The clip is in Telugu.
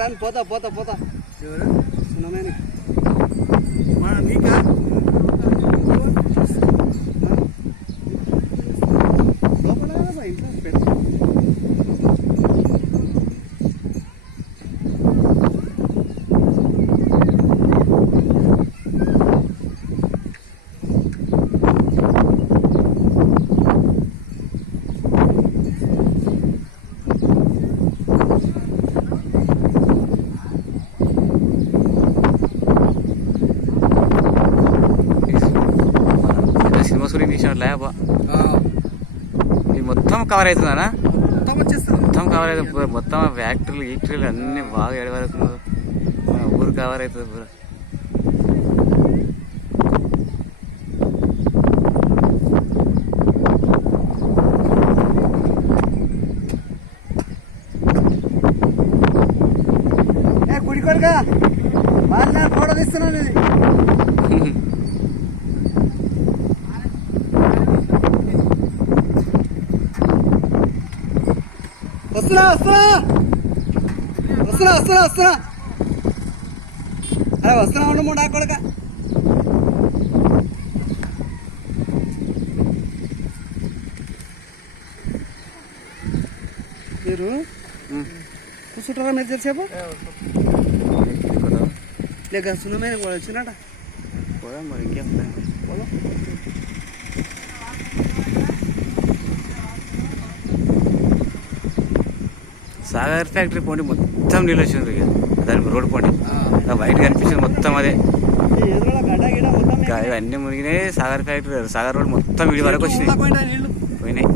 రాని పోతా పోతా పోతా సున్నమైన నీకా లోపల ఇంట్లో పెట్టు లేబా ఇది మొత్తం కవర్ అవుతుందా? మొత్తం కవర్ అవుతుంది. మొత్తం ఫ్యాక్టరీలు ఈక్టరీలు అన్ని బాగా ఎడవరుతున్నారు. ఊరు కవర్ అవుతుంది పూరా. గుడి కొడుగా వాళ్ళ ఫోటో తీస్తున్నాను. వస్తున్నా వస్తున్నా వస్తున్నా వస్తున్నా వస్తున్నా అరే వస్తున్నా ఉండము నా కొడుక. మీరు కూర్చుంటారా మీరు తెలిసేపు లేక సున్నమైన కూడా వచ్చినట పోదాం మరి. ఇంకేం పోదాం. సాగర్ ఫ్యాక్టరీ పోండి మొత్తం నీళ్ళు వచ్చింది. దానికి రోడ్డు పోండి వైట్ కనిపించింది మొత్తం. అదే ఇవన్నీ మునిగినాయి. సాగర్ ఫ్యాక్టరీ సాగర్ రోడ్ మొత్తం వీడి వరకు వచ్చినాయి పోయినాయి.